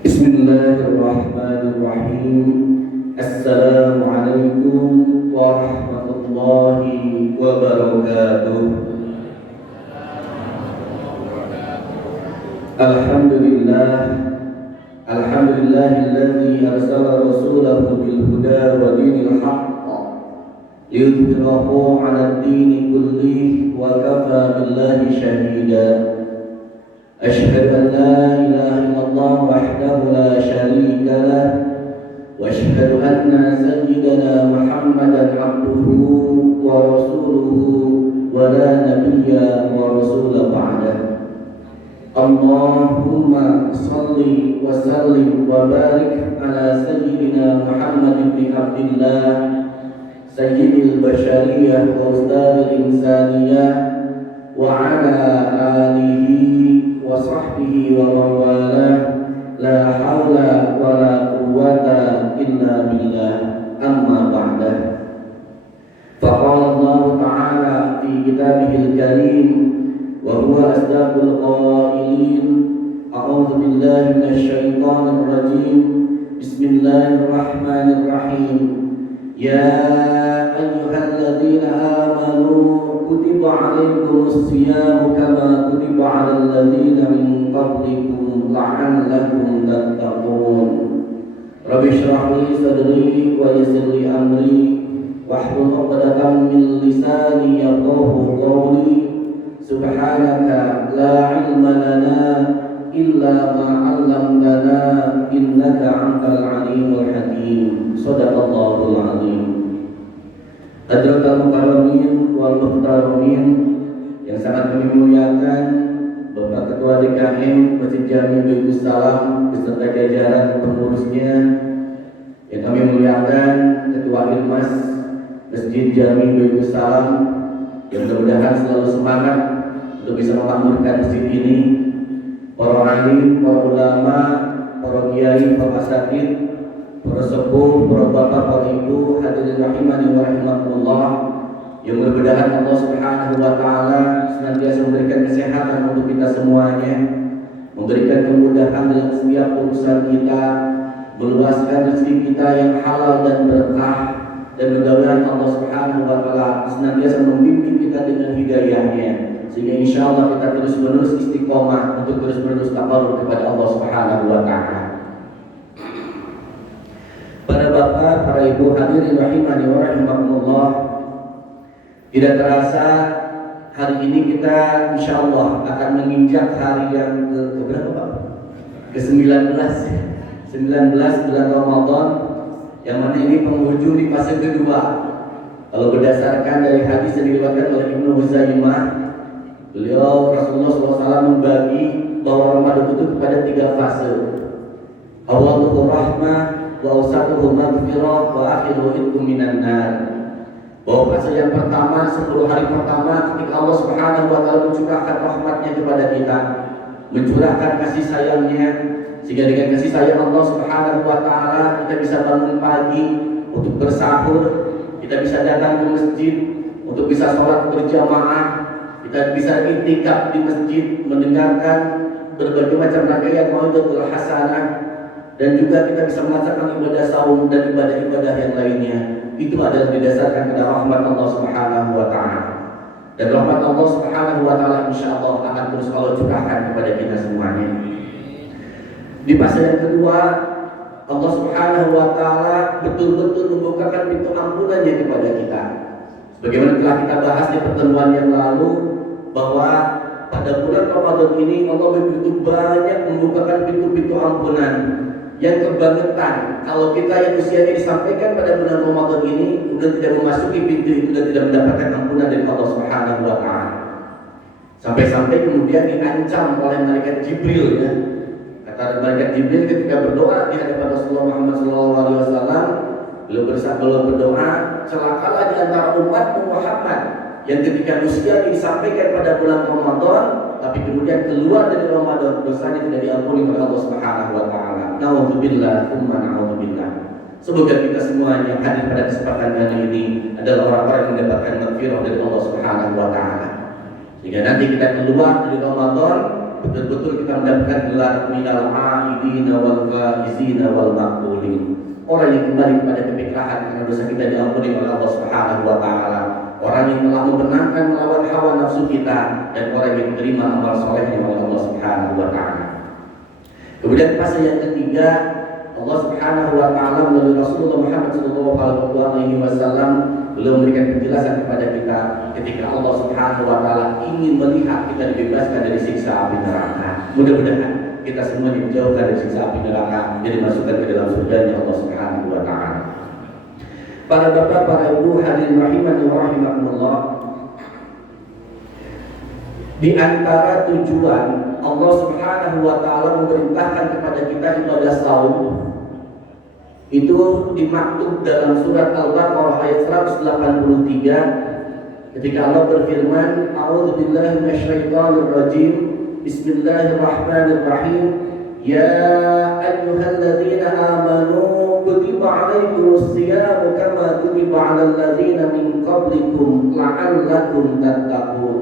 Bismillahirrahmanirrahim. Assalamualaikum warahmatullahi wabarakatuh. Alhamdulillahilladzi arsala rasulahu bil huda wa dinil haqq liyudhhirahu 'alad dini kullih wa kafa billahi shahida. Asyhadu an la ilaha illallah wahdahu la syarika lah wa asyhadu anna sayyidana Muhammadan 'abduhu wa rasuluhu wa la nabiyya wa rasula ba'dah. Allahumma salli wa sallim wa barik ala sayyidina Muhammad ibn Abdillah sayyidil bashariyah wa ustadzil insaniyah wa ala alihi wa sahbihi wa mawalah la hawla wa la quwwata illa billah amma ba'dah. Faqala Allah ta'ala fi kitabihil karim wa huwa asdaqul qailin a'udzu billahi minasy syaithanir rajim bismillahirrahmanirrahim ya ayyuhalladzina amanu kutiba 'alaikumus siyamu kama kutiba 'alal ladzina min qablikum la'allakum tattaqun. Rabbi shrah li sadri wa yassir li amri wahlul 'uqdatam min lisani yafqahu qawli. Subhanaka la 'ilma lana illa ma 'allamtana innaka antal 'alimul hakim. Shadaqallahul 'azim. Hadratul mukarramin wal muhtaramin yang sangat kami muliakan Bapak Ketua DKM Masjid Jami Baitus Salam beserta jajaran pengurusnya, yang kami muliakan Ketua Ilmas Masjid Jami Baitus Salam yang mudah-mudahan selalu semangat untuk bisa memakmurkan masjid ini, para alim, para ulama, para kiai, para asatid, para sepuh, para bapak, para ibu, hadirin rahimani wa rahimakumullah, yang mudah-mudahan Allah Subhanahu wa taala senantiasa memberikan kesehatan untuk kita semuanya, memberikan kemudahan dalam setiap urusan kita, meluaskan rezeki kita yang halal dan berkah, dan mudah-mudahan Allah Subhanahu wa taala senantiasa membimbing kita dengan hidayahnya, sehingga insyaallah kita terus-menerus istiqomah untuk terus-menerus taqarrub kepada Allah Subhanahu wa taala. Para bapak, para ibu hadirin rahimani wa rahimakumullah, tidak terasa hari ini kita insyaallah akan menginjak hari yang ke-berapa Pak? Ke-19 bulan Ramadan, yang mana ini penghujung di fase kedua. Kalau berdasarkan dari hadis yang diriwayatkan oleh Ibnu Huzaimah, beliau Rasulullah SAW membagi bahwa Ramadan itu kepada 3 fase. Awaluhu rahmah, wa awsatuhu maghfirah, wa akhiruhu itqum minan nar. Bahwa fase yang pertama, 10 hari pertama ketika Allah Subhanahu wa taala mencurahkan rahmatnya kepada kita, mencurahkan kasih sayangnya, sehingga dengan kasih sayang Allah Subhanahu wa taala kita bisa bangun pagi untuk bersahur, kita bisa datang ke masjid untuk bisa sholat berjamaah, kita bisa iktikaf di masjid mendengarkan berbagai macam rangkaian mau'izatul hasanah, dan juga kita bisa melaksanakan ibadah saum dan ibadah-ibadah yang lainnya. Itu adalah didasarkan pada rahmat Allah Subhanahu wa taala. Dan rahmat Allah Subhanahu wa taala insyaallah akan terus Allah curahkan kepada kita semuanya. Di fase yang kedua, Allah Subhanahu wa taala betul-betul membukakan pintu ampunannya kepada kita. Sebagaimana telah kita bahas di pertemuan yang lalu, bahwa pada bulan Ramadan ini Allah begitu banyak membukakan pintu-pintu ampunan. yang kebangetan kalau kita yang usianya disampaikan pada bulan Ramadan ini sudah tidak memasuki pintu itu dan tidak mendapatkan ampunan dari Allah Subhanahu wa taala. Sampai-sampai kemudian diancam oleh malaikat Jibril ya. Kata malaikat Jibril ketika berdoa di hadapan Rasulullah Muhammad SAW, beliau berdoa, celakalah di antara umat Muhammad yang ketika usia disampaikan pada bulan Ramadan tapi kemudian keluar dari Ramadan dosanya tidak diampuni oleh Allah Subhanahu wa taala. Nauzubillah, tsumma nauzubillah. Semoga kita semua yang hadir pada kesempatan kali ini adalah orang-orang yang mendapatkan maghfirah dari Allah Subhanahu wa taala. Sehingga nanti kita keluar dari Ramadan betul-betul kita mendapatkan gelar minal aidina wal faizina wal maqbulin. Orang yang kembali kepada kefitrahan karena dosa kita diampuni oleh Allah Subhanahu wa taala. Orang yang telah membenarkan melawan hawa nafsu kita dan orang yang menerima amal solehnya oleh Allah Subhanahu wa taala. Kemudian fase yang ketiga, Allah Subhanahu wa taala melalui Rasulullah Muhammad SAW beliau memberikan penjelasan kepada kita ketika Allah Subhanahu wa taala ingin melihat kita dibebaskan dari siksa api neraka. Mudah-mudahan kita semua dijauhkan dari siksa api neraka dan dimasukkan ke dalam surga Allah Subhanahu wa taala. Para bapak, para ibu, hadirin rahimani wa rahimakumullah. Di antara tujuan Allah Subhanahu wa taala memerintahkan kepada kita ibadah saum itu dimaktub dalam surat Al-Baqarah ayat 183 ketika Allah berfirman, A'udzubillahi minasyaitonir rajim. Bismillahirrahmanirrahim. Ya ayyuhalladzina amanu kutiba 'alaikumus syiyamu kama kutiba 'alal ladzina min qablikum la'allakum tattaqun.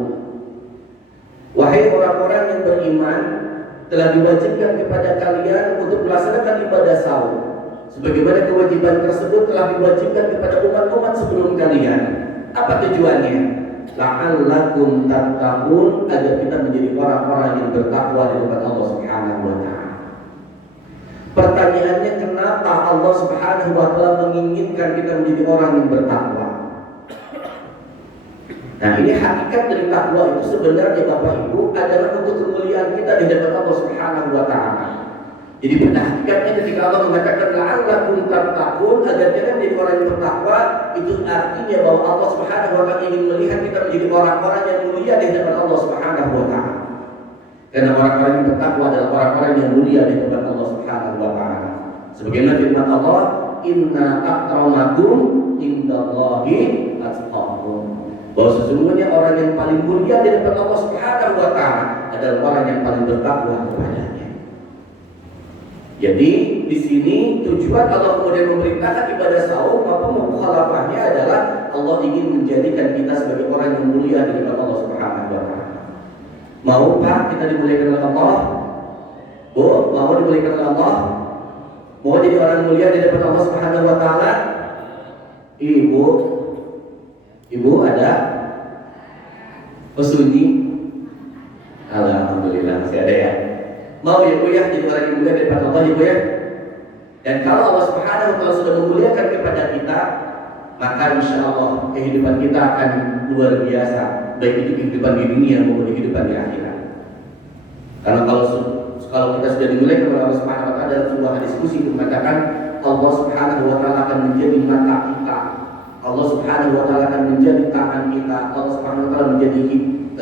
Wahai orang-orang yang beriman, telah diwajibkan kepada kalian untuk melaksanakan ibadah saum sebagaimana kewajiban tersebut telah diwajibkan kepada umat-umat sebelum kalian. Apa tujuannya? La'allakum tattaqun, agar kita menjadi orang-orang yang bertakwa di depan Allah Subhanahu wa taala. Pertanyaannya, kenapa Allah Subhanahu wa taala menginginkan kita menjadi orang yang bertakwa? Nah, ini hakikat dari takwa itu sebenarnya Bapak Ibu adalah untuk kemuliaan kita di hadapan Allah Subhanahu wa taala. Jadi pada hakikatnya ketika Allah mengatakan la'allakum tattaqun, agar kita menjadi orang yang bertakwa, itu artinya bahwa Allah Subhanahu wa taala ingin melihat kita menjadi orang-orang yang mulia di hadapan Allah Subhanahu wa taala. Karena orang-orang yang bertakwa adalah orang-orang yang mulia di hadapan Allah Subhanahu wa taala. Sebagaimana firman Allah, "Inna akramakum indallahi atqakum." Bahwa sesungguhnya orang yang paling mulia di hadapan Allah Subhanahu wa taala adalah orang yang paling bertakwa kepadanya. Jadi di sini tujuan Allah kemudian memerintahkan ibadah saum maupun mukhalafahnya adalah Allah ingin menjadikan kita sebagai orang yang mulia di hadapan Allah Subhanahu wa taala. Mau Pak kita dimuliakan oleh Allah? Bu, mau dimuliakan oleh Allah? Mau jadi orang mulia di hadapan Allah Subhanahu wa taala? Ibu ada? Sunyi? Alhamdulillah masih ada ya. Mau ya Bu ya jadi orang yang mulia di hadapan Allah ya Bu ya? Dan kalau Allah Subhanahu wa taala sudah memuliakan kepada kita, maka insya Allah kehidupan kita akan luar biasa, baik itu kehidupan di dunia maupun kehidupan di akhirat. Karena kalau kita sudah dimuliakan oleh Allah Subhanahu wa taala, dalam sebuah diskusi mengatakan Allah Subhanahu wa taala akan menjadi mata kita, Allah Subhanahu wa taala akan menjadi tangan kita, Allah Subhanahu wa taala menjadi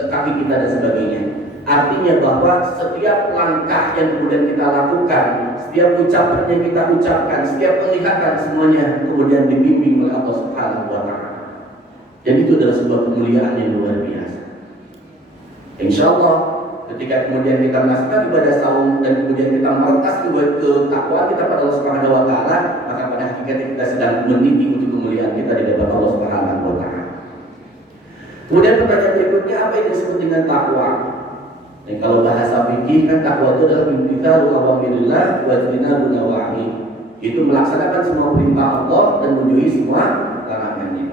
kaki kita dan sebagainya. Artinya bahwa setiap langkah yang kemudian kita lakukan, setiap ucapan yang kita ucapkan, setiap penglihatan semuanya kemudian dibimbing oleh Allah Subhanahu wa taala. Jadi itu adalah sebuah kemuliaan yang luar biasa. Insya Allah ketika kemudian kita melaksanakan ibadah saum dan kemudian kita merentas ketakwaan kita pada Allah Subhanahu wa taala, maka pada hakikatnya kita sedang meniti untuk kemuliaan kita di hadapan Allah Subhanahu wa taala. Kemudian pertanyaan berikutnya, apa yang disebut dengan takwa? Dan kalau bahasa fikih kan takwa itu adalah imtithalu awamirillah wa ijtinabu nawahi. Itu melaksanakan semua perintah Allah dan menjauhi semua larangannya.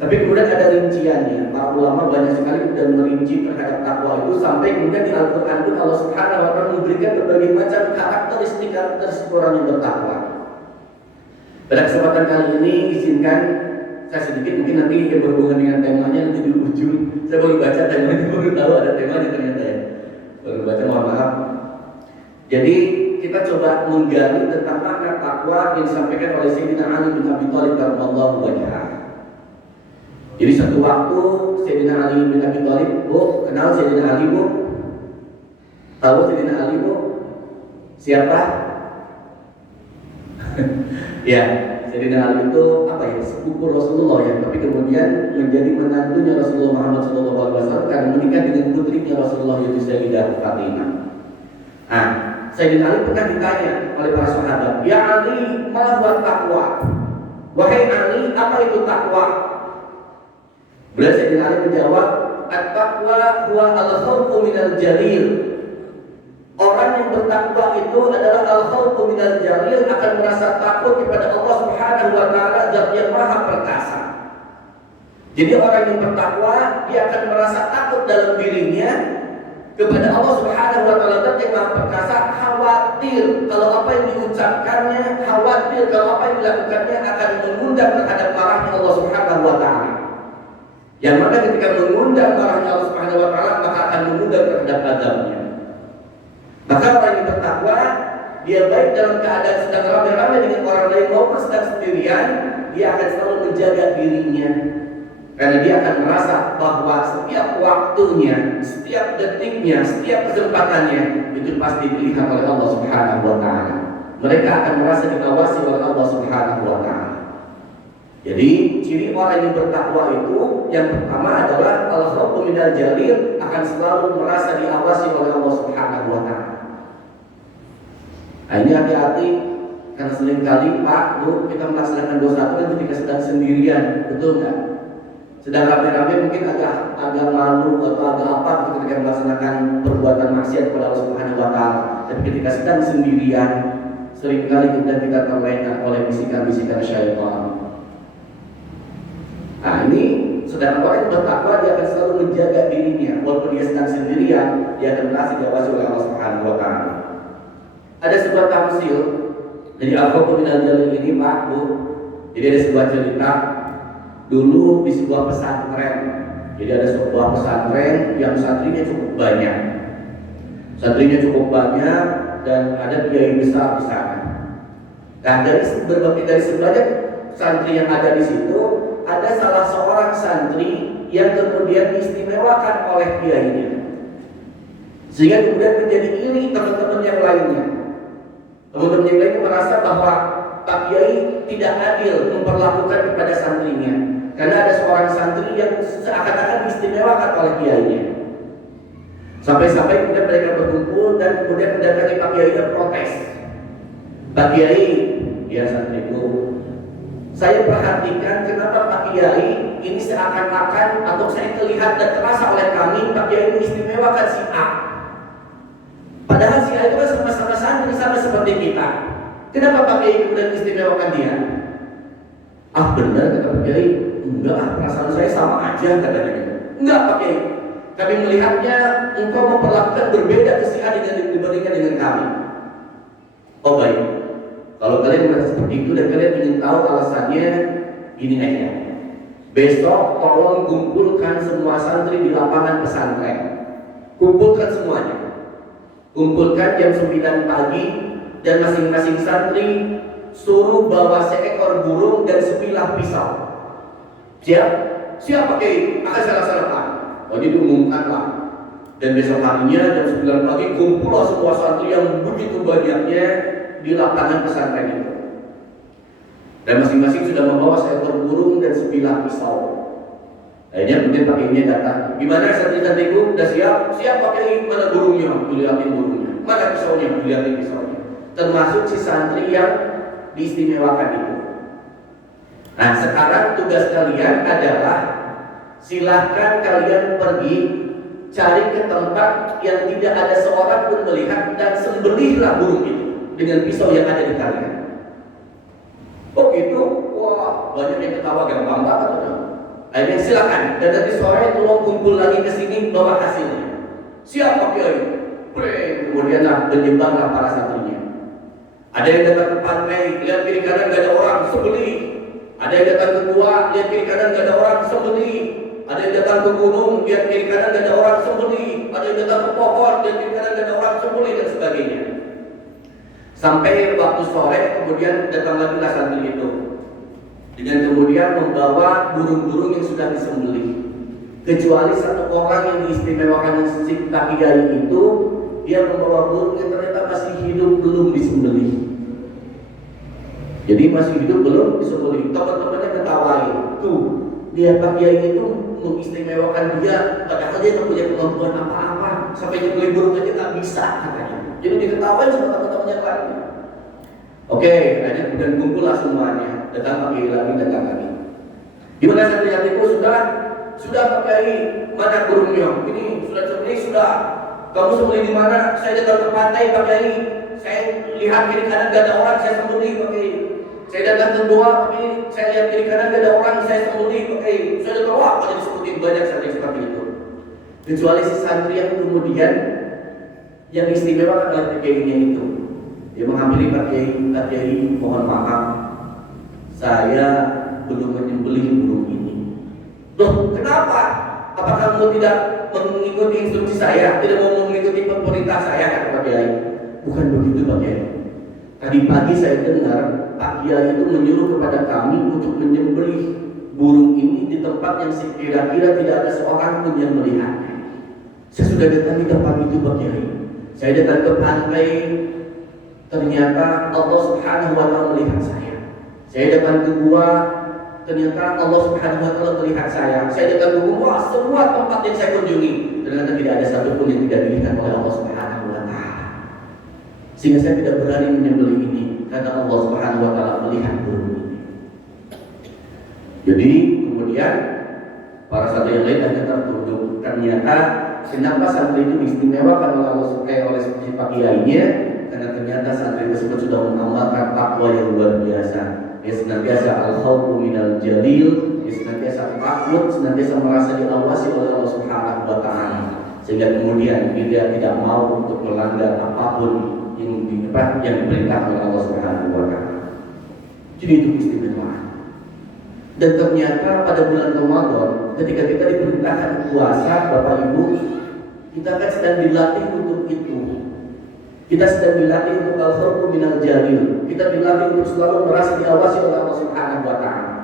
Tapi kemudian ada rinciannya. Para ulama banyak sekali sudah merinci terhadap takwa itu sampai kemudian di Al-Qur'an pun Allah Subhanahu wa taala memberikan berbagai macam karakteristik orang yang bertakwa. Pada kesempatan kali ini izinkan saya sedikit mungkin nanti yang berhubungan dengan temanya nanti di ujung. Saya baru baca temanya, baru tahu ada temanya ternyata ya. Baru baca, mohon maaf. Jadi kita kita coba menggali tentang makna takwa yang disampaikan oleh Sayyidina Ali bin Abi Thalib radhiyallahu anhu. Jadi satu waktu Sayyidina Ali bin Abi Thalib, Bu, kenal Sayyidina Ali, Bu? Tahu Sayyidina Ali, Bu? Siapa? Ya, Sayyidina Ali itu apa ya? Sepupu Rasulullah ya, tapi kemudian menjadi menantunya Rasulullah Muhammad SAW karena menikah dengan putrinya Rasulullah yaitu Sayyidah Fatimah. Nah, Sayyidina Ali pernah ditanya oleh para sahabat, "Ya Ali, ma huwa taqwa?" Wahai Ali, apa itu takwa? Beliau Sayyidina Ali menjawab, "At-taqwa huwa al-khawfu minal jalil." Orang yang bertakwa itu adalah al-khawfu minal jalil, akan merasa takut kepada Allah Subhanahu wa taala, Zat yang Maha Perkasa. Jadi orang yang bertakwa, dia akan merasa takut dalam dirinya kepada Allah Subhanahu wa taala, Zat yang Maha Perkasa, khawatir kalau apa yang diucapkannya, khawatir kalau apa yang dilakukannya akan mengundang terhadap marahnya Allah Subhanahu wa taala. Yang mana ketika mengundang marahnya Allah Subhanahu wa taala, maka akan mengundang terhadap azabnya. Maka orang yang bertakwa, dia baik dalam keadaan sedang ramai-ramai dengan orang lain maupun sedang sendirian, dia akan selalu menjaga dirinya. Karena dia akan merasa bahwa setiap waktunya, setiap detiknya, setiap kesempatannya itu pasti dilihat oleh Allah Subhanahu wa taala. Mereka akan merasa diawasi oleh Allah Subhanahu wa taala. Jadi ciri orang yang bertakwa itu yang pertama adalah al-khawfu minal jalil, akan selalu merasa diawasi oleh Allah Subhanahu wa taala. Nah, ini hati-hati karena seringkali Pak, Bu, kita melaksanakan dosa itu kan ketika sedang sendirian, betul nggak? Sedang rame-rame mungkin agak malu atau agak apa ketika melaksanakan perbuatan maksiat kepada Allah Subhanahu wa taala. Tapi ketika sedang sendirian, seringkali kita terlena oleh bisikan-bisikan syaitan. Nah, ini sedang orang yang bertakwa, dia akan selalu menjaga dirinya walaupun dia sedang sendirian, dia akan merasa diawasi oleh Allah Subhanahu wa taala. Ada sebuah tamsil dari al-khawfu minal jalil ini, Pak, Bu. Jadi ada sebuah cerita dulu di sebuah pesantren. Jadi ada sebuah pesantren yang santrinya cukup banyak. Santrinya cukup banyak dan ada kiai besar di sana. Nah, dari sebanyak santri yang ada di situ, ada salah seorang santri yang kemudian diistimewakan oleh kiainya, sehingga kemudian menjadi iri teman-teman yang lainnya. Teman-teman yang lain merasa bahwa Pak Kiai tidak adil memperlakukan kepada santrinya, karena ada seorang santri yang seakan-akan diistimewakan oleh kiainya. Sampai-sampai kemudian mereka berkumpul dan kemudian mendatangi Pak Kiai dan protes. Pak Kiai, ya santriku, saya perhatikan kenapa Pak Kiai ini seakan-akan atau saya terlihat dan terasa oleh kami Pak Kiai mengistimewakan si A. Padahal si A itu kan sama-sama santri, sama seperti kita. Kenapa Pak Kiai kemudian mengistimewakan dia? Ah, benar kata Pak Kiai. Enggak, perasaan saya sama aja katanya. Enggak Pak Kiai, kami melihatnya engkau memperlakukan berbeda ke si A dibandingkan dengan kami. Oh baik, kalau kalian merasa seperti itu dan kalian ingin tahu alasannya, gini aja. Besok tolong kumpulkan semua santri di lapangan pesantren. Kumpulkan semuanya. Kumpulkan jam 9 pagi dan masing-masing santri suruh bawa seekor burung dan sebilah pisau. Siap? Siap Pak Kiai, akan saya laksanakan. Oh, jadi diumumkanlah. Dan besok harinya jam 9 pagi kumpullah semua santri yang begitu banyaknya di lapangan pesantren itu. Dan masing-masing sudah membawa seekor burung dan sebilah pisau. Akhirnya kemudian Pak Kiai datang. Gimana santri-santriku? Sudah siap? Siap Pak Kiai. Mana burungnya? Dilihatin burungnya. Mana pisaunya? Dilihatin pisaunya. Termasuk si santri yang diistimewakan itu. Nah, sekarang tugas kalian adalah silahkan kalian pergi cari ke tempat yang tidak ada seorang pun melihat dan sembelihlah burung itu dengan pisau yang ada di kalian. Oh gitu? Wah, banyak yang ketawa, gampang banget. Akhirnya silakan, dan nanti sore tolong kumpul lagi ke sini bawa hasilnya. Siap Pak Kiai. Kemudianlah berjembanglah para santrinya. Ada yang datang ke pantai, lihat kiri kanan gak ada orang, sembelih. Ada yang datang ke gua, lihat kiri kanan gak ada orang, sembelih. Ada yang datang ke gunung, lihat kiri kanan gak ada orang, sembelih. Ada yang datang ke pohon, lihat kiri kanan gak ada orang, sembelih, dan sebagainya. Sampai waktu sore kemudian datang lagi santri itu dengan kemudian membawa burung-burung yang sudah disembelih. Kecuali satu orang yang diistimewakan si Pak Kiai itu, dia membawa burung yang ternyata masih hidup belum disembelih. Jadi masih hidup belum disembelih. Teman-temannya ketawain. Tuh, dia Pak Kiai itu mengistimewakan dia, padahal dia tak punya kemampuan apa-apa. Sampai nyembelih burung aja nggak bisa katanya. Jadi diketawain sama teman-temannya lagi. Oke, akhirnya kemudian kumpullah semuanya. Datang Pak Kiai lagi, datang lagi. Gimana santri-santriku sudah Pak Kiai, mana burungnya? Ini sudah sembelih, sudah. Kamu sembelih di mana? Saya datang ke pantai Pak Kiai. Saya lihat kiri kanan gak ada orang, saya sembelih Pak Kiai. Saya datang ke gua Pak Kiai, saya lihat kiri kanan gak ada orang, saya sembelih Pak Kiai. Saya datang wah, pada disebutin banyak santri seperti itu. Kecuali si santri yang kemudian yang istimewa adalah Pak Kiai-nya itu. Dia menghampiri Pak Kiai, mohon maaf, saya belum menyembelih burung ini. Loh, kenapa? Apakah kamu tidak mengikuti instruksi saya? Tidak mau mengikuti perintah saya, kata Pak Kiai? Bukan begitu Pak Kiai. Tadi pagi saya dengar Pak Kiai itu menyuruh kepada kami untuk menyembelih burung ini di tempat yang sekira-kira tidak ada seorang pun yang melihatnya. Saya sudah datang di tempat itu Pak Kiai. Saya datang ke pantai, ternyata Allah Subhanahu wa Ta'ala melihat saya. Saya datang ke gua, ternyata Allah Subhanahu wa Ta'ala melihat saya. Saya datang ke gua, semua tempat yang saya kunjungi, ternyata tidak ada satupun yang tidak dilihat oleh Allah Subhanahu wa Ta'ala. Sehingga saya tidak berani menyembelih ini karena Allah Subhanahu wa Ta'ala melihat burung ini. Jadi kemudian para santri yang lain hanya tertunduk. Ternyata kenapa santri itu diistimewakan oleh Allah oleh Pak Kiainya? Karena ternyata santri tersebut sudah mengamalkan takwa yang luar biasa. Dia senantiasa al-khawfu minal jalil, dia senantiasa takut, senantiasa merasa diawasi oleh Allah Subhanahu wa Ta'ala. Sehingga kemudian dia tidak mau untuk melanggar apapun yang diperintahkan oleh Allah Subhanahu wa Ta'ala. Jadi itu keistimewaan. Dan ternyata pada bulan Ramadan, ketika kita diperintahkan puasa, Bapak Ibu, kita kan sedang dilatih untuk itu. Kita sedang dilatih untuk al-khawfu minal jalil. Kita dilatih untuk selalu merasa diawasi oleh Allah Subhanahu wa Ta'ala.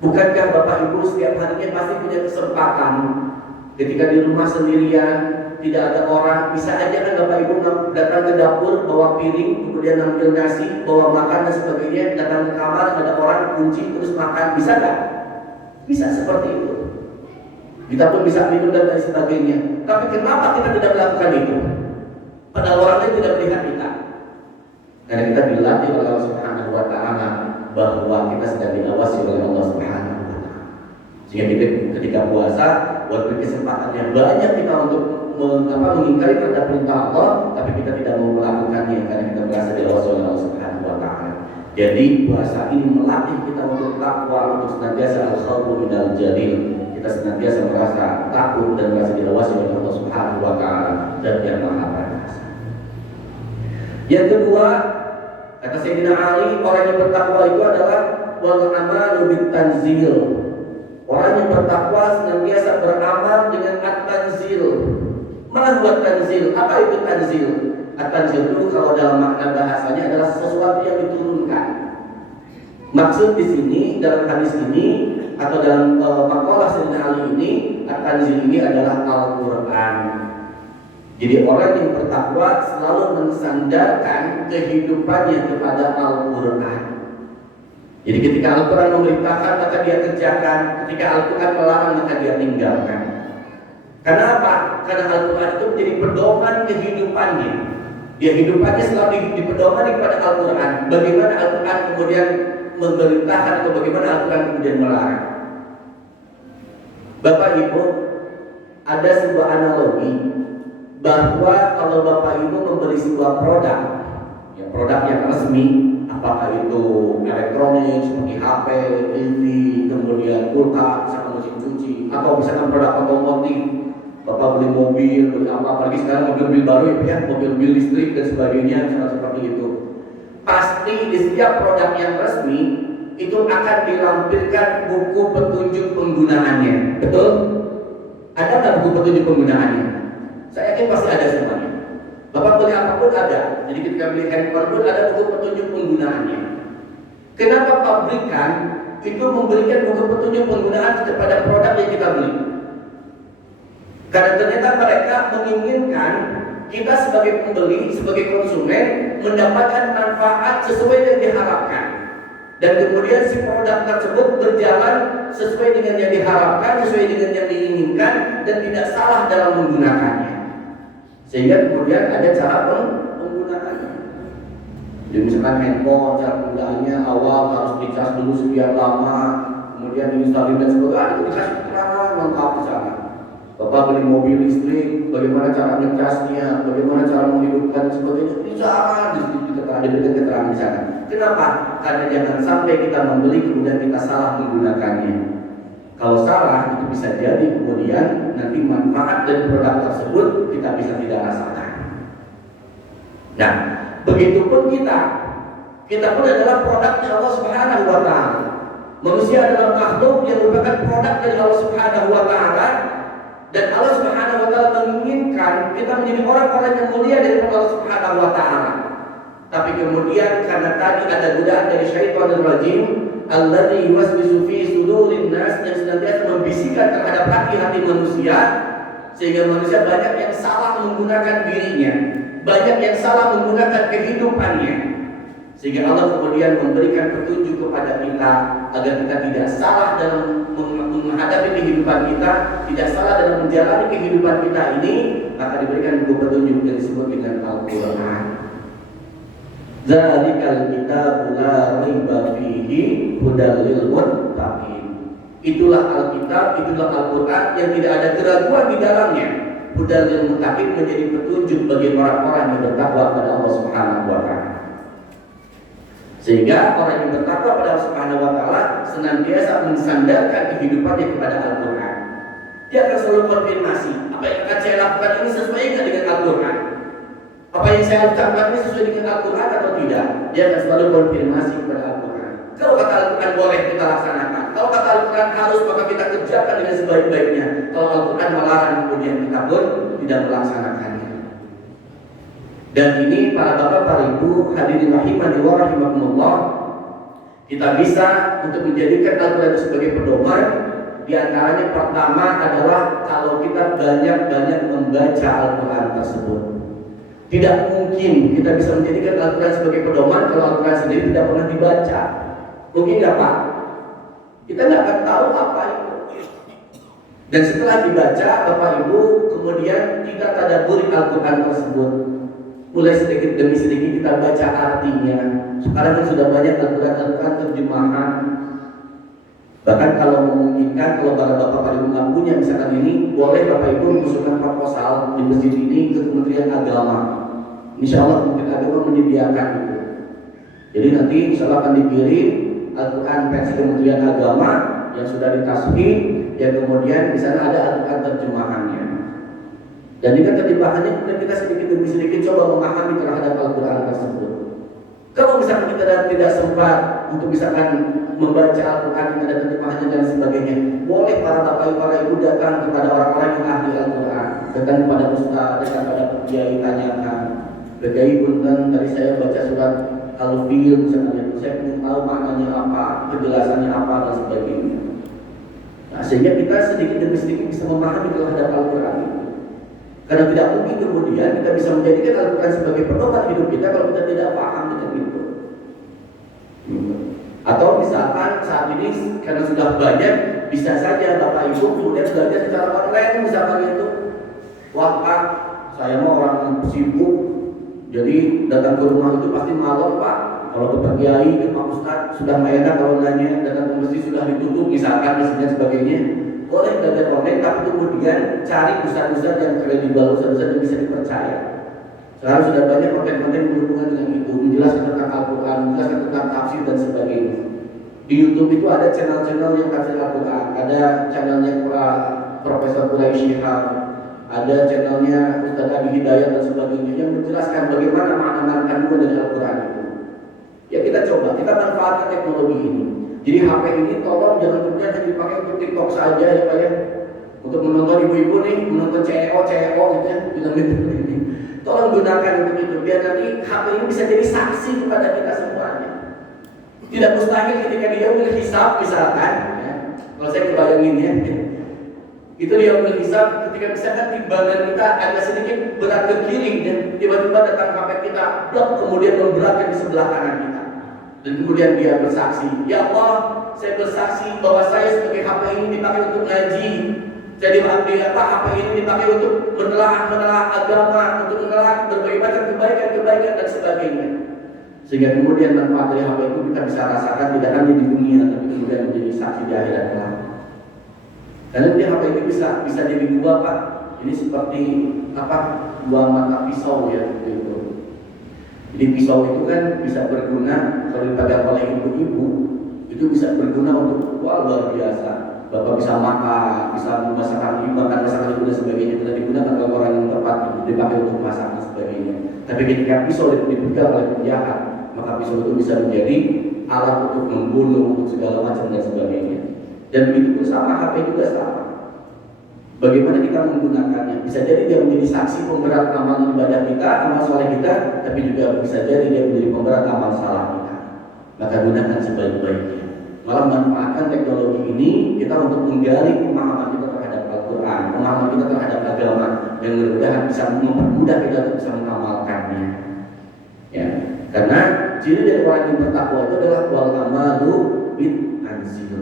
Bukankah Bapak Ibu setiap harinya pasti punya kesempatan ketika di rumah sendirian, tidak ada orang, bisa aja kan Bapak Ibu datang ke dapur, bawa piring, kemudian ambil nasi, bawa makan dan sebagainya, datang ke kamar, ada orang, kunci, terus makan, bisa nggak? Bisa seperti itu. Kita pun bisa minum dan lain sebagainya. Tapi kenapa kita tidak melakukan itu? Padahal orang lain tidak melihat kita. Karena kita dilatih oleh Allah Subhanahu wa Ta'ala bahwa kita sedang diawasi oleh Allah Subhanahu wa Ta'ala. Sehingga kita ketika puasa, walaupun kesempatan yang banyak kita untuk mengingkari terhadap perintah Allah, tapi kita tidak mau melakukannya karena kita merasa diawasi oleh Allah Subhanahu wa Ta'ala. Jadi puasa ini melatih kita untuk takwa, untuk senantiasa al-khawfu minal jalil. Kita senantiasa merasa takut dan merasa diawasi oleh Allah Subhanahu wa Ta'ala dan yang Maha Perkasa. Yang kedua, kata Sayyidina Ali, orang yang bertakwa itu adalah wal amalu bitanzil. Orang yang bertakwa senantiasa beramal dengan at-tanzil. Mana buat tanzil? Apa itu tanzil? At-tanzil itu kalau dalam makna bahasanya adalah sesuatu yang diturunkan. Maksud di sini dalam hadis ini atau dalam maqalah Sayyidina Ali ini, at-tanzil ini adalah Al-Qur'an. Jadi orang yang bertakwa selalu mensandarkan kehidupannya kepada Al-Quran. Jadi ketika Al-Quran memerintahkan maka dia kerjakan, ketika Al-Quran melarang maka dia tinggalkan. Karena apa? Karena Al-Quran itu menjadi pedoman kehidupannya. Dia hidupannya selalu dipedomani kepada Al-Quran. Bagaimana Al-Quran kemudian memerintahkan atau bagaimana Al-Quran kemudian melarang. Bapak Ibu, ada sebuah analogi bahwa kalau Bapak Ibu membeli sebuah produk, ya produk yang resmi, apakah itu elektronik seperti HP, TV, kemudian kulkas, misalkan mesin cuci, atau misalkan produk otomotif, Bapak beli mobil, beli apa, apalagi sekarang mobil-mobil baru ya, mobil-mobil listrik dan sebagainya, misalkan seperti itu. Pasti di setiap produk yang resmi itu akan dilampirkan buku petunjuk penggunaannya, betul? Ada nggak buku petunjuk penggunaannya? Saya yakin pasti ada semuanya. Bapak beli apapun ada. Jadi ketika beli handphone pun ada buku petunjuk penggunaannya. Kenapa pabrikan itu memberikan buku petunjuk penggunaan kepada produk yang kita beli? Karena ternyata mereka menginginkan kita sebagai pembeli, sebagai konsumen mendapatkan manfaat sesuai yang diharapkan. Dan kemudian si produk tersebut berjalan sesuai dengan yang diharapkan, sesuai dengan yang diinginkan, dan tidak salah dalam menggunakannya. Sehingga kemudian ada cara penggunaannya. Jadi misalkan handphone, cara penggunaannya awal harus dicas dulu sekian lama, kemudian diinstalin dan sebagainya, itu dikasih keterangan lengkap di sana. Bapak beli mobil listrik, bagaimana cara ngecasnya, bagaimana cara menghidupkan sebagainya, di sana diberikan keterangan di sana. Kenapa? Karena jangan sampai kita membeli kemudian kita salah menggunakannya. Kalau salah itu bisa jadi kemudian nanti manfaat dari produk tersebut kita bisa tidak rasakan. Nah, begitupun kita pun adalah produknya Allah Subhanahu wa taala. Manusia adalah makhluk yang merupakan produk dari Allah Subhanahu wa taala, dan Allah Subhanahu wa taala menginginkan kita menjadi orang-orang yang mulia dari Allah Subhanahu wa taala. Tapi kemudian karena tadi ada godaan dari syaitanir rajim, alladzi yuwaswisu fi sudurin nas, yang senantiasa membisikkan terhadap hati-hati manusia, sehingga manusia banyak yang salah menggunakan dirinya, banyak yang salah menggunakan kehidupannya. Sehingga Allah kemudian memberikan petunjuk kepada kita agar kita tidak salah dalam menghadapi kehidupan kita, tidak salah dalam menjalani kehidupan kita ini, maka diberikan buku petunjuk yang disebut dengan Al-Quran. Zalikal kitabu la raiba fihi hudal lil muttaqin. Itulah Alkitab, itulah Al-Quran yang tidak ada keraguan di dalamnya. Hudal lil muttaqin, menjadi petunjuk bagi orang-orang yang bertakwa kepada Allah Subhanahu wa taala. Sehingga orang yang bertakwa kepada Allah Subhanahu wa taala senantiasa mensandarkan kehidupannya kepada Al-Quran. Dia akan selalu konfirmasi, apa yang akan saya lakukan ini sesuai dengan Al-Quran? Apa yang saya ucapkan ini sesuai dengan Al-Quran atau tidak? Dia akan selalu konfirmasi kepada Al-Quran. Kalau kata Al-Quran boleh, kita laksanakan. Kalau kata Al-Quran harus, maka kita kerjakan dengan sebaik-baiknya. Kalau Al-Quran melarang, kemudian kita pun tidak melaksanakannya. Dan ini para bapak, para ibu, hadirin rahimani wa rahimakumullah, kita bisa untuk menjadikan Al-Quran itu sebagai pedoman. Di antaranya pertama adalah kalau kita banyak-banyak membaca Al-Quran tersebut. Tidak mungkin kita bisa menjadikan Al-Quran sebagai pedoman kalau Al-Quran sendiri tidak pernah dibaca. Mungkin nggak Pak? Kita nggak akan tahu apa itu. Dan setelah dibaca, Bapak Ibu, kemudian kita tadabburi Al-Quran tersebut. Mulai sedikit demi sedikit kita baca artinya. Sekarang kan sudah banyak Al-Quran terjemahan. Bahkan kalau memungkinkan, kalau para bapak ibu nggak punya misalkan ini, boleh Bapak Ibu mengusulkan proposal di masjid ini ke Kementerian Agama. Insya Allah Kementerian Agama menyediakan itu. Jadi nanti insya Allah akan dikirim Al-Quran versi Kementerian Agama yang sudah ditasbih, yang kemudian di sana ada Al-Quran terjemahannya. Dan dengan terjemahannya kemudian kita sedikit demi sedikit coba memahami terhadap Al-Quran tersebut. Kalau misalkan kita tidak sempat untuk misalkan membaca Al-Quran yang ada terjemahannya dan sebagainya, boleh para bapak ibu, para ibu datang kepada orang-orang yang ahli Al-Quran, datang kepada ustaz, datang kepada kiai, tanyakan, kiai punten, tadi saya baca surat Al-Fil misalnya, saya ingin tahu maknanya apa, penjelasannya apa dan sebagainya. Nah, sehingga kita sedikit demi sedikit bisa memahami terhadap Al-Quran itu. Karena tidak mungkin kemudian kita bisa menjadikan Al-Quran sebagai pedoman hidup kita kalau kita tidak paham dengan itu. Atau misalkan saat ini karena sudah banyak, bisa saja Bapak Ibu kemudian belajar secara online misalkan itu. Wah Pak, saya mau orang sibuk, jadi datang ke rumah itu pasti malam Pak. Kalau ke Pak Kiai, ke Pak Ustadz sudah nggak enak kalau nanya, datang ke masjid sudah ditutup misalkan dan sebagainya. Boleh belajar online, tapi kemudian cari ustaz-ustaz yang kredibel, ustaz-ustaz yang bisa dipercaya. Sekarang sudah banyak konten-konten berhubungan dengan itu, menjelaskan tentang Al-Quran, menjelaskan tentang tafsir dan sebagainya. Di YouTube itu ada channel-channel yang tafsir Al-Quran, ada channelnya Profesor Quraisy Shihab, ada channelnya Ustaz Abi Hidayat dan sebagainya yang menjelaskan bagaimana makna kandungan dari Al-Quran itu. Ya kita coba, kita manfaatkan teknologi ini. Jadi HP ini tolong jangan kemudian hanya dipakai untuk TikTok saja ya Pak ya. Untuk menonton ibu-ibu nih, menonton CEO gitu ya, film itu ini. Tolong gunakan untuk itu, biar nanti HP ini bisa jadi saksi kepada kita semuanya. Tidak mustahil ketika dia hisab misalkan, ya, kalau saya kebayangin ya, itu dia hisab ketika misalkan timbangan kita agak sedikit berat ke kiri, dan tiba-tiba datang HP kita, blok, kemudian memberatkan di sebelah kanan kita, dan kemudian dia bersaksi, ya Allah, saya bersaksi bahwa saya sebagai HP ini dipakai untuk ngaji. Jadi HP ini dipakai untuk menelaah agama, untuk menelaah berbagai macam kebaikan dan sebagainya. Sehingga kemudian manfaat dari HP itu kita bisa rasakan tidak hanya di dunia, tapi kemudian menjadi saksi di akhirat kelak. Karena dia HP ini bisa jadi dua, Pak. Ini seperti dua mata pisau ya, gitu. Jadi pisau itu kan bisa berguna kalau dipegang oleh ibu-ibu, itu bisa berguna untuk luar biasa. Bapak bisa makan, bisa masakan ibu dan sebagainya, tidak digunakan oleh orang yang tepat, dipakai untuk masak dan sebagainya. Tapi ketika pisau itu dipegang oleh penjahat, maka pisau itu bisa menjadi alat untuk membunuh, untuk segala macam dan sebagainya. Dan begitu pun sama, HP juga sama. Bagaimana kita menggunakannya? Bisa jadi dia menjadi saksi pemberat amal ibadah kita, amal soleh kita, tapi juga bisa jadi dia menjadi pemberat amal salah kita. Maka gunakan sebaik-baiknya. Malah manfaatkan teknologi ini kita untuk menggali pemahaman kita terhadap Al-Quran, pemahaman kita terhadap agama, dan mudah-mudahan bisa mempermudah kita untuk bisa mengamalkannya. Ya, karena ciri dari orang yang bertakwa itu adalah wal amalu bit anzil.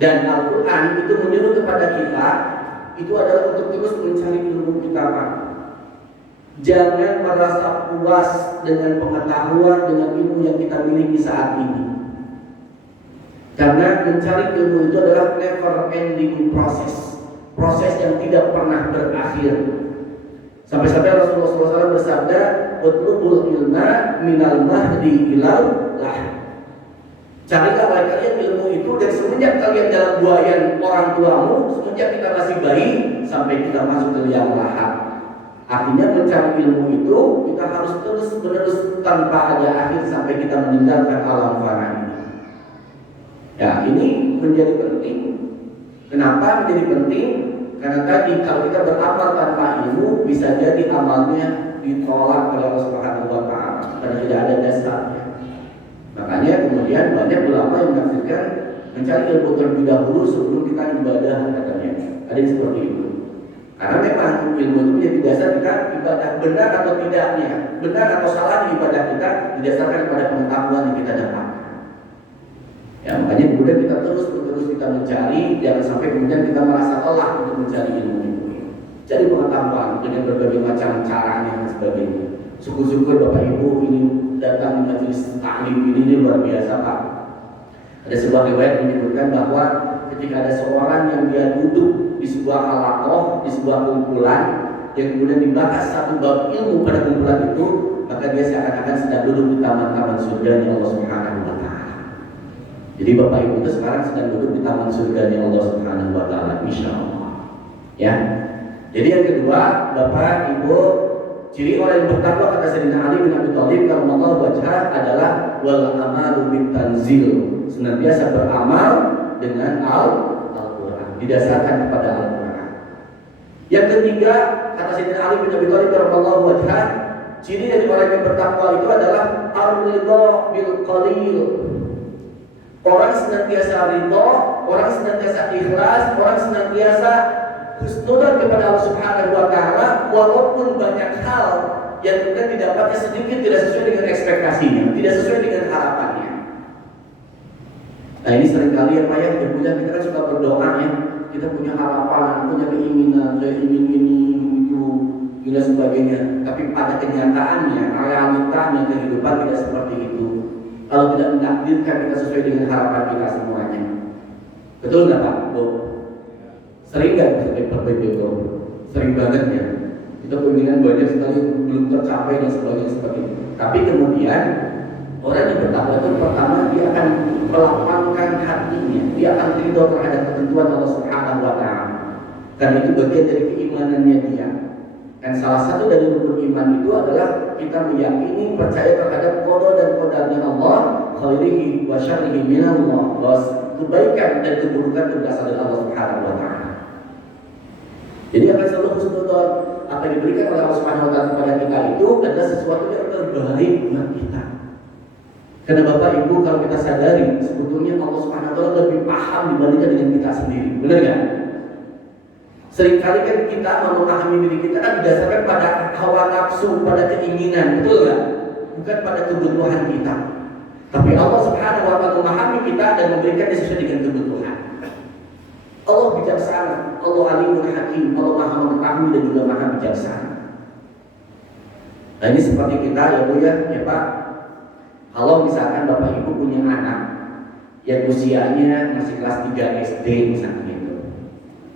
Dan Al-Quran itu menyuruh kepada kita itu adalah untuk terus mencari ilmu kita, Pak. Jangan merasa puas dengan pengetahuan, dengan ilmu yang kita miliki saat ini. Karena mencari ilmu itu adalah never ending proses yang tidak pernah berakhir. Sampai-sampai Rasulullah SAW bersabda, "Utlubul ilma minal mahdi ilal lahd." Carilah oleh kalian ilmu itu dan semenjak kalian dalam buayan orang tuamu, semenjak kita masih bayi sampai kita masuk ke liang lahat. Artinya mencari ilmu itu kita harus terus-menerus tanpa ada akhir sampai kita meninggalkan alam fana ini. Ya, ini menjadi penting. Kenapa menjadi penting? Karena tadi kalau kita beramal tanpa ilmu, bisa jadi amalnya ditolak oleh Allah Subhanahu wa Ta'ala karena tidak ada dasarnya. Makanya kemudian banyak ulama yang menafsirkan mencari ilmu terlebih dahulu sebelum kita ibadah, katanya. Ada yang seperti itu. Karena memang ilmu itu menjadi dasar kita ibadah, benar atau tidaknya, benar atau salahnya ibadah kita didasarkan pada pengetahuan yang kita dapat. Ya, makanya kemudian kita terus kita mencari, jangan sampai kemudian kita merasa lelah untuk mencari ilmu itu. Cari pengetahuan dengan berbagai macam caranya dan sebagainya. Syukur-syukur Bapak Ibu ini datang di majelis taklim ini luar biasa, Pak. Ada sebuah riwayat menyebutkan bahwa ketika ada seorang yang dia duduk di sebuah halaqah, di sebuah kumpulan, yang kemudian dibahas satu bab ilmu pada kumpulan itu, maka dia seakan-akan sedang duduk di taman-taman surga Allah Subhanahu wa Ta'ala. Jadi Bapak Ibu itu sekarang sedang duduk di taman surganya Allah Subhanahu wa Ta'ala, insyaallah. Ya. Jadi yang kedua, Bapak Ibu, ciri orang yang bertakwa kata Sayyidina Ali bin Abi Thalib karramallahu wajhah adalah wal amalu bit tanzil, senantiasa beramal dengan Al-Qur'an, didasarkan kepada Al-Qur'an. Yang ketiga, kata Sayyidina Ali bin Abi Thalib karramallahu wajhah, ciri dari orang yang bertakwa itu adalah ar-ridha bil qalil. Orang senantiasa ridho, orang senantiasa ikhlas, orang senantiasa husnudzon kepada Allah Subhanahu wa Ta'ala, walaupun banyak hal yang kemudian didapatnya sedikit tidak sesuai dengan ekspektasinya, tidak sesuai dengan harapannya. Nah, ini seringkali ya Pak ya, kita kan suka berdoa ya, kita punya harapan, punya keinginan, saya ingin ini, itu, dan sebagainya. Tapi pada kenyataannya, realitanya kehidupan tidak seperti itu. Kalau tidak menakdirkan kita sesuai dengan harapan kita semuanya. Betul nggak Pak? Bu? Sering nggak seperti itu? Sering banget ya. Kita keinginan banyak sekali belum tercapai dan sebagainya seperti itu. Tapi kemudian orang yang bertakwa itu pertama dia akan melapangkan hatinya, dia akan ridho terhadap ketentuan Allah Subhanahu wa Ta'ala. Karena itu bagian dari keimanannya dia. Dan salah satu dari rukun iman itu adalah kita meyakini, percaya terhadap qada dan qadarnya Allah, khairihi wa syarrihi minallah, bahwa kebaikan dan keburukan itu berasal dari Allah Subhanahu wa Ta'ala. Jadi akan selalu husnudzon. Apa yang diberikan oleh Allah Subhanahu wa taala kepada kita itu adalah sesuatu yang terbaik buat kita. Karena Bapak Ibu, kalau kita sadari sebetulnya Allah Subhanahu wa taala lebih paham dibandingkan dengan kita sendiri. Benar nggak? Seringkali kan kita memahami diri kita kan berdasarkan pada hawa nafsu, pada keinginan, betul nggak? Bukan pada kebutuhan kita. Tapi Allah Subhanahu wa taala memahami kita dan memberikan sesuai dengan kebutuhan. Allah bijaksana, Allah alimul hakim, Allah maha mengetahui dan juga maha bijaksana. Nah ini seperti kita ya Bu ya Pak. Kalau misalkan Bapak Ibu punya anak yang usianya masih kelas 3 SD misalnya gitu.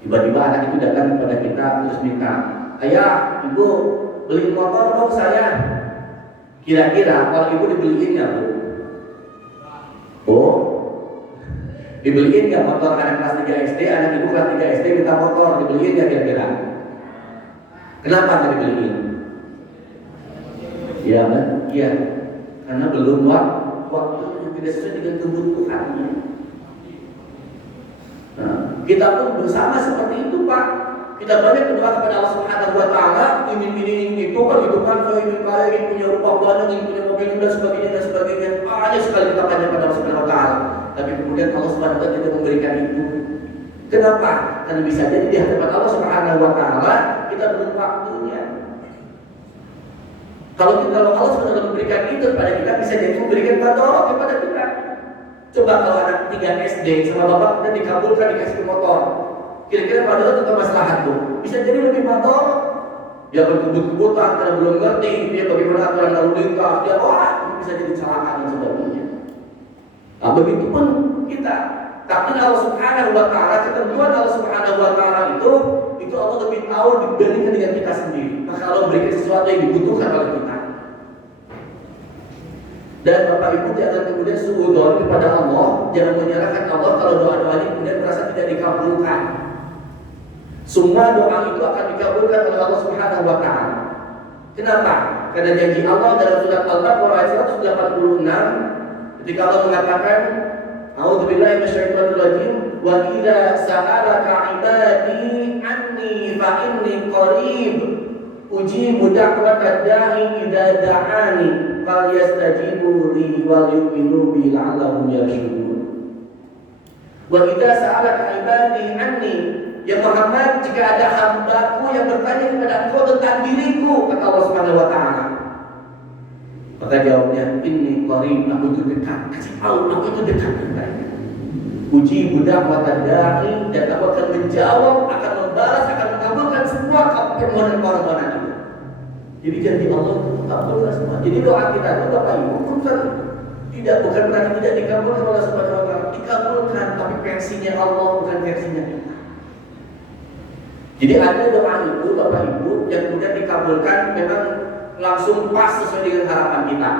Tiba-tiba anak itu datang kepada kita terus minta, "Ayah, Ibu beli motor dong saya." Kira-kira kalau Ibu dibeliin nggak Bu? Oh, dibeliin nggak motor anak kelas 3 SD, anak Ibu kelas 3 SD minta motor, dibeliin nggak kira-kira? Kenapa nggak dibeliin? Iya kan? Iya. Karena belum waktu yang tidak sesuai dengan kebutuhannya. Nah, kita pun bersama seperti itu Pak. Kita banyak berdoa kepada Allah Subhanahu wa taala, ingin itu kan saya ingin kaya, ingin punya rumah banyak, ingin punya mobil dan sebagainya. Banyak sekali kita tanya kepada Allah Subhanahu wa taala. Tapi kemudian Allah Subhanahu wa taala tidak memberikan itu. Kenapa? Karena bisa jadi di hadapan Allah Subhanahu wa taala kita belum waktunya. Kalau Allah sudah memberikan itu kepada kita, bisa jadi memberikan madarat kepada kita. Coba kalau anak 3 SD sama bapak dan dikabulkan dikasih motor, kira-kira madarat atau maslahat tuh? Bisa jadi lebih madarat. Dia berkebut-kebutan karena belum ngerti dia bagaimana aturan lalu lintas, dia bisa jadi celakaan dan sebagainya. Nah begitu pun kita. Tapi Allah Subhanahu wa taala, ketentuan Allah Subhanahu wa taala itu Allah lebih tahu dibandingkan dengan kita sendiri. Maka Allah berikan sesuatu yang dibutuhkan oleh kita. Dan Bapak Ibu jangan kemudian suudzon kepada Allah, jangan menyalahkan Allah kalau doa-doanya kemudian merasa tidak dikabulkan. Semua doa itu akan dikabulkan oleh Allah Subhanahu wa taala. Kenapa? Karena janji Allah dalam surat Al-Baqarah ayat 186 ketika Allah mengatakan A'udzubillahi minasyaitonir rajim wa idza sa'alaka 'ibadi anni fa inni qarib ujibu da'watad da'i idza da'ani falyastajibu li wal yu'minu bi la'allahum yarshudun. Wa idza sa'alaka 'ibadi anni, ya Muhammad, jika ada hambaku yang bertanya kepada engkau tentang diriku, kata Allah Subhanahu wa taala, maka jawabnya, inni qarib, aku itu dekat. Kasih tahu, aku itu dekat dengannya. Uji budak watan da'i, dan aku akan menjawab, akan membalas, akan mengabulkan semua permohonan-permohonan itu. Jadi janji Allah itu mengabulkan semua. Jadi doa kita itu Bapak Ibu bukan berarti tidak dikabulkan oleh Subhanahu wa taala, dikabulkan, tapi versinya Allah bukan versinya kita. Jadi ada doa itu Bapak Ibu yang kemudian dikabulkan memang langsung pas sesuai dengan harapan kita.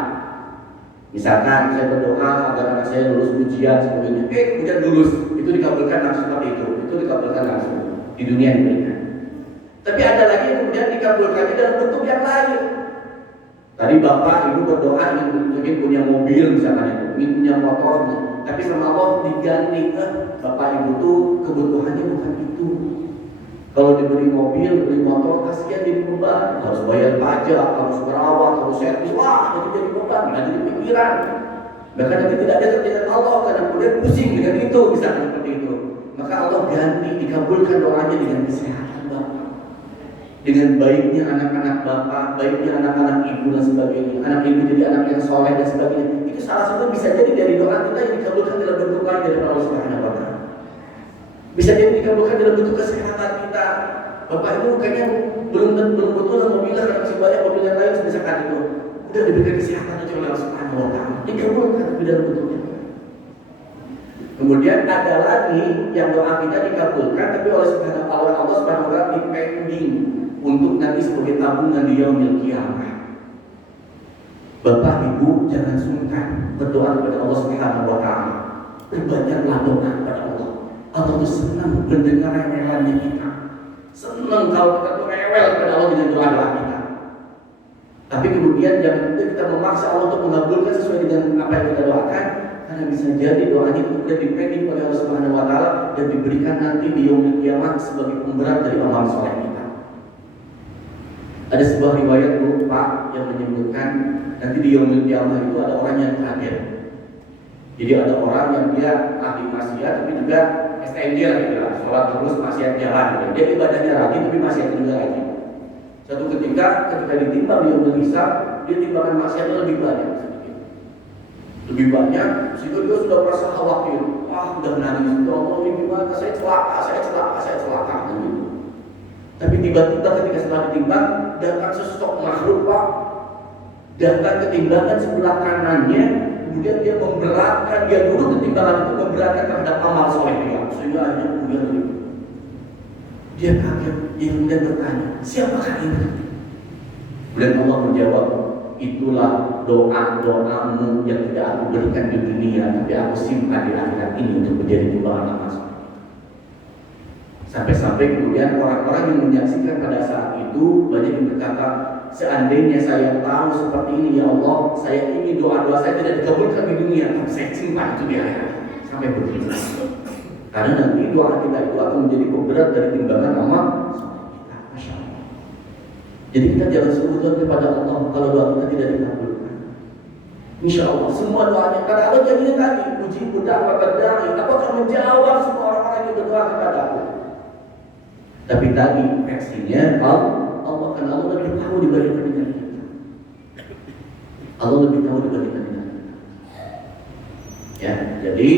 Misalkan saya berdoa agar anak saya lulus ujian sebagainya, kemudian lulus, itu dikabulkan langsung seperti itu dikabulkan langsung di dunia diberikan. Tapi ada lagi yang kemudian dikabulkannya dalam bentuk yang lain. Tadi Bapak Ibu berdoa ingin punya mobil misalkan ingin punya motor, tapi sama Allah diganti, Bapak Ibu tuh kebutuhannya bukan itu. Kalau diberi mobil, beli motor, kasihan jadi beban, harus bayar pajak, harus merawat, harus servis, jadi beban, nggak jadi pikiran. Bahkan nanti tidak dekat dengan Allah, karena kemudian pusing dengan itu, misalnya seperti itu. Maka Allah ganti, dikabulkan doanya dengan kesehatan Bapak, dengan baiknya anak-anak Bapak, baiknya anak-anak Ibu dan sebagainya. Anak Ibu jadi anak yang soleh dan sebagainya. Itu salah satu bisa jadi dari doa kita yang dikabulkan dalam bentuk lain dari Allah Subhanahu wa taala. Bisa jadi dikabulkan dalam bentuk kesehatan kita. Bapak Ibu kayaknya belum betul mobilnya karena masih banyak mobil yang lain misalkan itu. Udah diberikan kesehatan oleh Allah Subhanahu wa taala. Dikabulkan dalam bentuknya. Kemudian ada lagi yang doa kita dikabulkan tapi oleh Allah Subhanahu wa taala dipending untuk nanti sebagai tabungan di yaumil qiyamah. Bapak Ibu jangan sungkan berdoa kepada Allah Subhanahu wa taala. Berbanyaklah doa kepada Allah. Allah itu senang mendengar rewelannya kita. Senang kalau kita tuh rewel kepada Allah dengan doa-doa kita. Tapi kemudian jangan kita memaksa Allah untuk mengabulkan sesuai dengan apa yang kita doakan. karena bisa jadi doanya itu sudah dipending oleh Allah Subhanahu wa taala dan diberikan nanti di yaumul kiamat sebagai pemberat dari amal soleh kita. Ada sebuah riwayat Pak yang menyebutkan nanti di yaumul kiamat itu ada orang yang kaget. Jadi ada orang yang dia ahli maksiat tapi juga STMJ lah gitu lah, sholat terus maksiat jalan gitu. Dia ibadahnya rajin tapi maksiatnya juga rajin. Suatu ketika ditimbang di yaumul hisab, dia timbangan maksiatnya lebih banyak. Lebih banyak, sehingga dia sudah merasa khawatir. Udah nangis, ya Allah ini gimana? Saya celaka gitu. Tapi tiba-tiba ketika setelah ditimbang, datang sesosok makhluk Pak, datang ketimbangan sebelah kanannya, kemudian dia memberatkan, dia duduk ketimbangan itu memberatkan terhadap amal soleh dia, sehingga akhirnya kemudian dia kaget, dia kemudian bertanya, siapakah ini? Kemudian Allah menjawab, itulah doa-doamu yang tidak aku berikan di dunia, tapi aku simpan di akhirat ini untuk menjadi timbangan amal soleh. Sampai-sampai kemudian orang-orang yang menyaksikan pada saat itu banyak yang berkata, seandainya saya tahu seperti ini ya Allah, saya ingin doa-doa saya tidak dikabulkan di dunia, tapi saya simpan itu di akhirat. Sampai begitu. Karena nanti doa kita itu akan menjadi pemberat dari timbangan amal soleh kita. Masya Allah. Jadi kita jangan sungguh kepada Allah kalau doa kita tidak dikabulkan. Insya Allah semua doanya, karena Allah janjinya tadi, puji da'wat da'i, aku akan menjawab semua orang-orang yang berdoa kepada aku. Tapi tadi versinya Allah kan Allah lebih tahu dibandingkan dengan kita. Allah lebih tahu dibandingkan dengan kita. Ya, jadi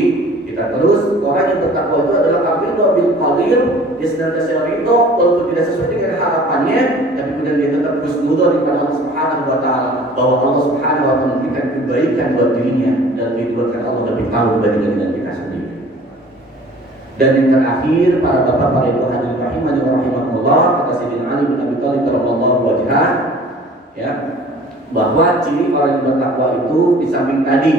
kita terus orang yang bertakwa itu adalah ridho bil qadir, dia senantiasa ridho walaupun tidak sesuai dengan harapannya, tapi kemudian dia tetap husnudzon kepada Allah Subhanahu wa taala bahwa Allah Subhanahu wa taala memberikan kebaikan buat dirinya dan diberikan Allah lebih tahu dibandingkan dengan kita sendiri. Dan yang terakhir, para bapak, para ibu hadirin rahimani wa rahimakumullah, kata Sayyidina Ali bin Abi Thalib radhiyallahu wajhah, ya, bahwa ciri orang yang bertakwa itu di samping tadi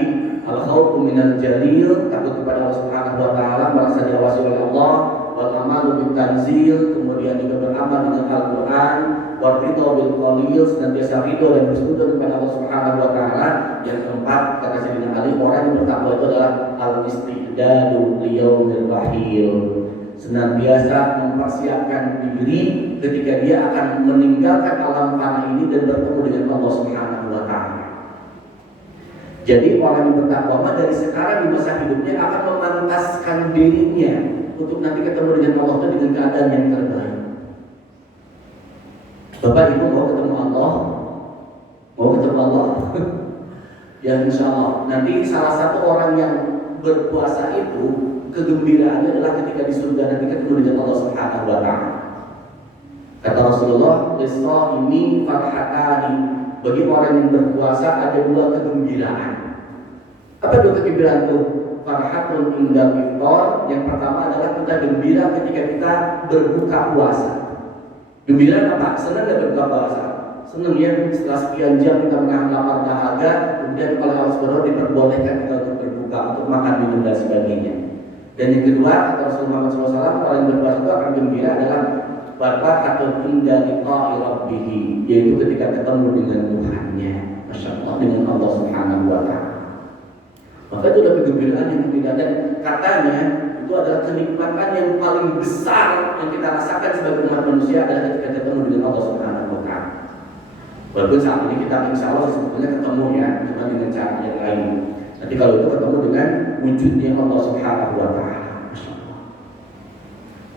al-khawfu minal jalil, takut kepada Allah Subhanahu wa taala, merasa diawasi oleh Allah, wal amalu bil tanzil, kemudian juga beramal dengan Al-Qur'an, wal ridho bil qalil, senantiasa ridho dan bersyukur kepada Allah Subhanahu wa taala. Yang keempat, kata Sayyidina Ali, orang yang bertakwa itu adalah al-istidadu liyaumil rahil, senantiasa mempersiapkan diri ketika dia akan meninggalkan alam fana ini dan bertemu dengan Allah Subhanahu wa taala. Jadi orang yang bertakwa dari sekarang di masa hidupnya akan memantaskan dirinya untuk nanti ketemu dengan Allah itu dengan keadaan yang terbaik. Bapak Ibu mau ketemu Allah? Mau ketemu Allah? Ya insya Allah. Nanti salah satu orang yang berpuasa itu kegembiraannya adalah ketika di surga nanti ketemu dengan Allah Subhanahu wa taala. Kata Rasulullah, "Lis-shaimi farhatani." Bagi orang yang berpuasa ada dua kegembiraan. Apa dua kegembiraan itu? Farhatun indal iftar. Yang pertama adalah kita gembira ketika kita berbuka puasa. Gembira apa? Senang dan berbuka puasa. Senang ya, setelah sekian jam kita menahan lapar dahaga, kemudian oleh Allah Subhanahu diperbolehkan kita untuk berbuka, untuk makan minum dan sebagainya. Dan yang kedua, kata Rasulullah SAW, orang yang berpuasa itu akan gembira adalah bapak atau indah liqa'i rabbih, yaitu ketika ketemu dengan Tuhannya, masya Allah, dengan Allah Subhanahu wa taala. Maka itu adalah kegembiraan yang tidak ada. Katanya itu adalah kenikmatan yang paling besar yang kita rasakan sebagai umat manusia adalah ketika ketemu dengan Allah Subhanahu wa taala. Walaupun saat ini kita insya Allah sebetulnya ketemu ya, cuma dengan cara yang lain. Nanti kalau itu ketemu dengan wujudnya Allah Subhanahu wa taala. Masya Allah.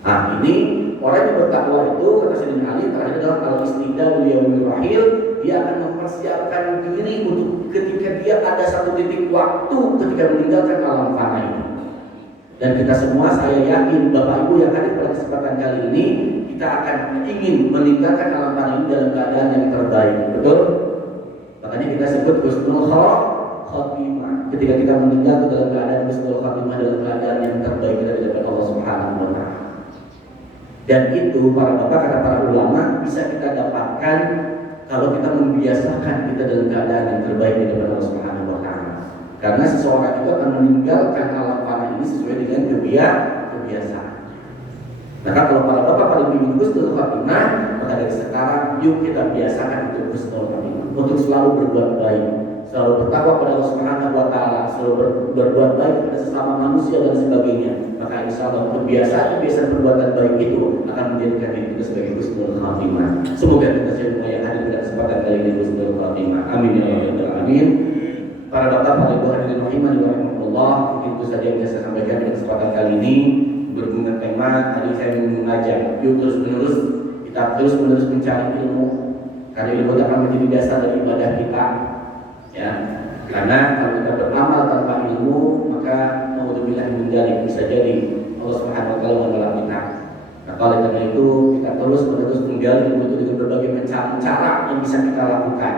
Nah ini orang yang bertakwa itu, kata Sayyidina Ali, terakhir adalah al-istidadu liyaumil rahil. Dia akan mempersiapkan diri untuk ketika dia ada satu titik waktu ketika meninggalkan alam fana ini. Dan kita semua, saya yakin Bapak Ibu yang hadir pada kesempatan kali ini, kita akan ingin meninggalkan alam fana ini dalam keadaan yang terbaik. Betul? Makanya kita sebut husnul khatimah. Ketika kita meninggal dalam keadaan husnul khatimah, dalam keadaan yang terbaik dari Allah Subhanahu wa taala. Dan itu para bapak, kata para ulama, bisa kita dapatkan kalau kita membiasakan kita dalam keadaan yang terbaik di depan Allah Subhanahu wa taala. Karena seseorang itu akan meninggalkan alam fana ini sesuai dengan kebiasaan. Maka kalau para bapak paling ingin husnul khatimah, maka dari sekarang yuk kita biasakan untuk husnul khatimah, untuk selalu berbuat baik, selalu bertakwa kepada Allah Subhanahu wa taala, selalu berbuat baik kepada sesama manusia dan sebagainya, maka insya Allah kebiasaan perbuatan baik itu akan menjadikan diri kita sebagai husnul khatimah. Semoga kita semua yang hadir pada kesempatan kali ini husnul khatimah. Amin ya rabbal alamin. Para bapak, para ibu hadirin rahimani wa rahimakumullah, itu saja yang bisa saya sampaikan pada kesempatan kali ini berhubungan tema tadi saya mengajak yuk terus menerus mencari ilmu, karena ilmu akan menjadi dasar dari ibadah kita, ya. Karena kalau kita beramal tanpa ilmu, maka naudzubillah min dzalik, bisa jadi Allah Subhanahu wa taala menolak kita. Nah, oleh karena itu kita terus menerus menggali ilmu itu dengan berbagai macam cara yang bisa kita lakukan,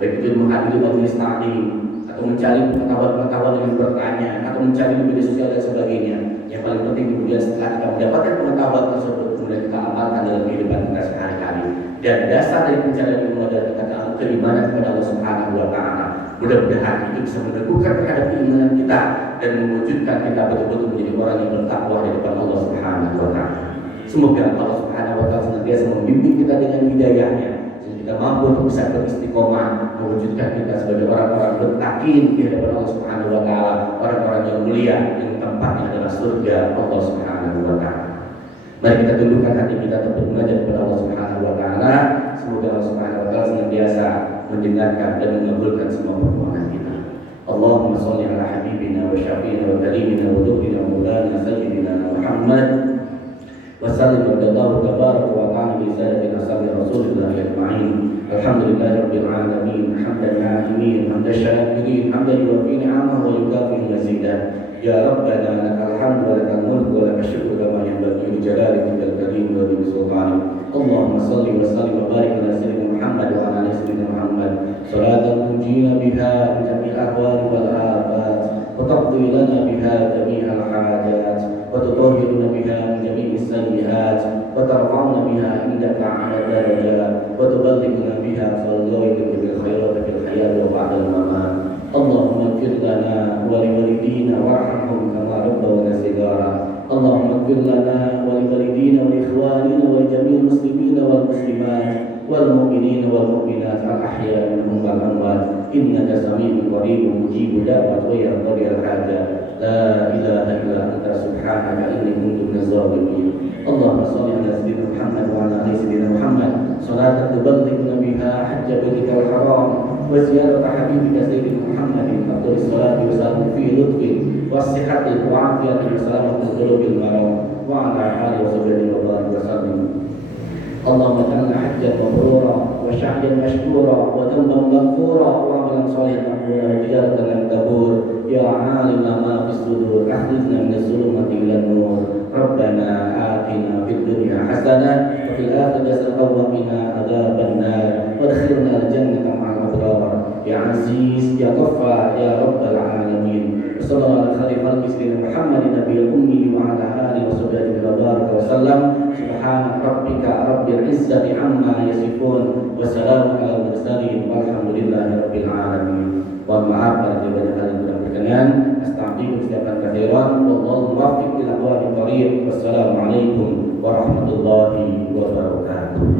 baik itu menghadiri majelis taklim, atau mencari pengetahuan dengan bertanya, atau mencari di media sosial dan sebagainya. Yang paling penting kemudian setelah kita mendapatkan pengetahuan tersebut, kemudian kita amalkan dalam kehidupan kita sehari-hari. Dan dasar dari pencarian ilmu adalah kita tahu keimanan kepada Allah Subhanahu wa taala. Mudah-mudahan itu bisa meneguhkan terhadap keimanan kita dan mewujudkan kita betul-betul menjadi orang yang bertakwa di depan Allah Subhanahu wa taala. Semoga Allah Subhanahu wa taala senantiasa membimbing kita dengan hidayahnya, sehingga kita mampu untuk bisa beristiqomah, mewujudkan kita sebagai orang-orang bertakin di hadapan Allah Subhanahu wa taala, orang-orang yang mulia yang tempatnya adalah surga Allah Subhanahu wa taala. Mari kita tundukkan hati kita untuk mengajar kepada Allah Subhanahu wa taala. Semoga Allah Subhanahu wa taala senantiasa mendengarkan dan mengabulkan semua permohonan kita. Allahumma shalli ala habibina wa syafiina wa karimina wa dhukrina wa maulana sayyidina Muhammad wa sallim wa tabaraka wa ta'ala bi sayyidina Rasulillah ajma'in. Alhamdulillahirabbil alamin, hamdan na'imin, hamdan syakirin, hamdan yuwaffi ni'amahu wa yukafi mazidah. Ya Rabbana lakal hamdu wa lakal mulku wa lakal syukru kama yanbaghi li jalalika al-karim wa li sultanik. Allahumma shalli wa sallim wa barik ala sayyidina Muhammad wa ala ali sayyidina Muhammad salatan tunjina biha min jami'il ahwali wal afat wa taqdi lana biha jami'al hajat wa tutahhiruna biha min jami'is sayyi'at wa tarfa'una biha indaka 'ala darajat wa tuballighuna biha sallallahu bil khairat fil hayat wa ba'da al-mamat. Allahumma ighfir lana wa li walidina warhamhum kama rabbawna shighara. Allahumma ighfir lana wa li walidina wa li ikhwanina wa li jami'il muslimina wal muslimat wal mu'minina wal mu'minat al ahya'i minhum wal amwat. Innaka sami'un qaribun mujibud da'wat wa yaqdi al hajat. La ilaha illa anta subhanaka inni kuntu minaz zalimin. Allahumma shalli ala sayyidina Muhammad wa ala ali sayyidina Muhammad salatan tuballighuna biha hajja baitikal haram wa ziyarata habibika sayyidina Muhammadin afdal salati wa salam fi lutfin wa sihhatin wa afiyatin wa salamatin qulubil maram wa ala alihi wa sahbihi wa barik wa sallim. Allahumma ja'alna hajjan mabrura wa sya'yan mashkura wa dhanban maghfura wa amalan shalihan maqbula wa tijaratan lan tabur. Ya 'alima ma fis sudur akhrijna min az-zulumati ila an-nur. Rabbana atina fid dunya hasanah wa fil akhirati hasanah wa qina adzaban nar wa adkhilna al-jannata ma'al abrar. Ya Aziz ya Ghaffar ya Rabbal alamin. Sallallahu alaihi wa sallam Muhammadin nabiyil ummi wa ala alihi wa sahbihi wa baraka wa sallam. Subhana rabbika rabbil izzati amma yasifun wa salamun alal mursalin walhamdulillahi rabbil alamin. Mohon maaf kalau banyak hal yang kurang berkenan. Astagfirullah setiap katsiran. Wallahu muwaffiq ila aqwamit thoriq. Wassalamualaikum warahmatullahi wabarakatuh.